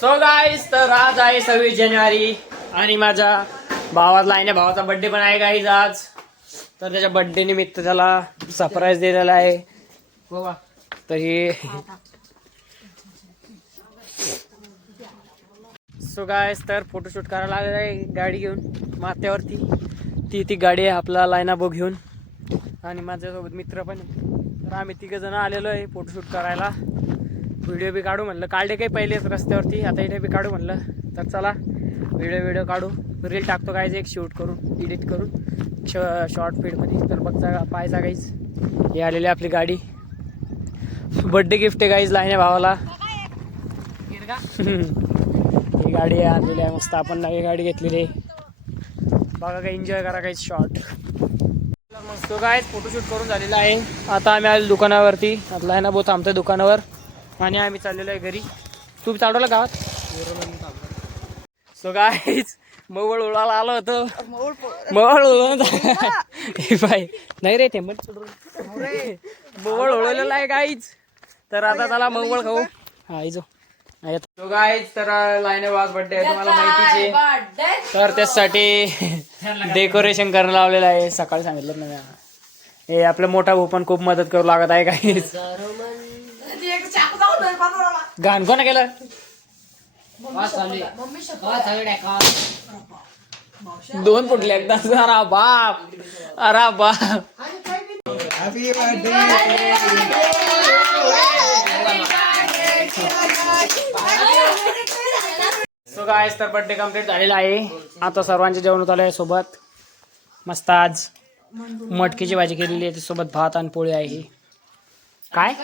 So guys, तर आज आहे 26 जानेवारी आणि माझ्या भावाला आहे ना, भावाचा बर्थडे पण आहे गाईज आज. तर त्याच्या बर्थडे निमित्त त्याला सरप्राईज दिलेला आहे बाबा. तर हे सो गाईज, तर फोटोशूट करायला आलेला आहे गाडी घेऊन माथ्यावरती. ती गाडी आहे आपला लाईना घेऊन आणि माझ्यासोबत मित्र पण आहे. तर आम्ही तिघ जण आलेलो आहे फोटोशूट करायला. व्हिडिओ बी काढू म्हणलं, काढले काही पहिलेच रस्त्यावरती, आता इथे बी काढू म्हणलं. तर चला व्हिडिओ काढू, रील टाकतो गाईज, एक शूट करून एडिट करून शॉर्ट फीडमध्ये. तर बघता पाहायचा गाईज, हे आलेली आपली गाडी. बर्थडे गिफ्ट आहे गाईज लाईने भावाला. ही गाडी आणलेली आहे मस्त, आपण नवी गाडी घेतलेली आहे. बघा काही एन्जॉय करा काही शॉर्ट. मग तो काय फोटोशूट करून झालेला आहे. आता आम्ही आलो दुकानावरती. आता आहे ना भाऊ थांबतोय दुकानावर आणि आम्ही चाललेलो आहे घरी. तू चालवलं गावात? सो गाईज, मवळ उडाला आलो होतो. मवळ बाय नाही रे, ते मवळ उडवलेला आहे गाईज. तर आता त्याला मवळ खाऊ. हा इजो तो गाईज, तर लाईन वाज बर्थडे आहे तुम्हाला माहितीच आहे. तर त्यासाठी डेकोरेशन करायला लावलेलं आहे. सकाळी सांगितलं ना हे आपला मोठा भाऊ पण खूप मदत करू लागत आहे गाईज. गाण कोण केलं? दोन फुटले एकदा. अरा बाप, अरा बाप. सो गाईज, तर बर्थडे कम्प्लीट झालेला आहे. आता सर्वांचे जेवण होत आले सोबत. मस्त आज मटकीची भाजी केलेली आहे, सोबत भात आणि पोळी आहे. काय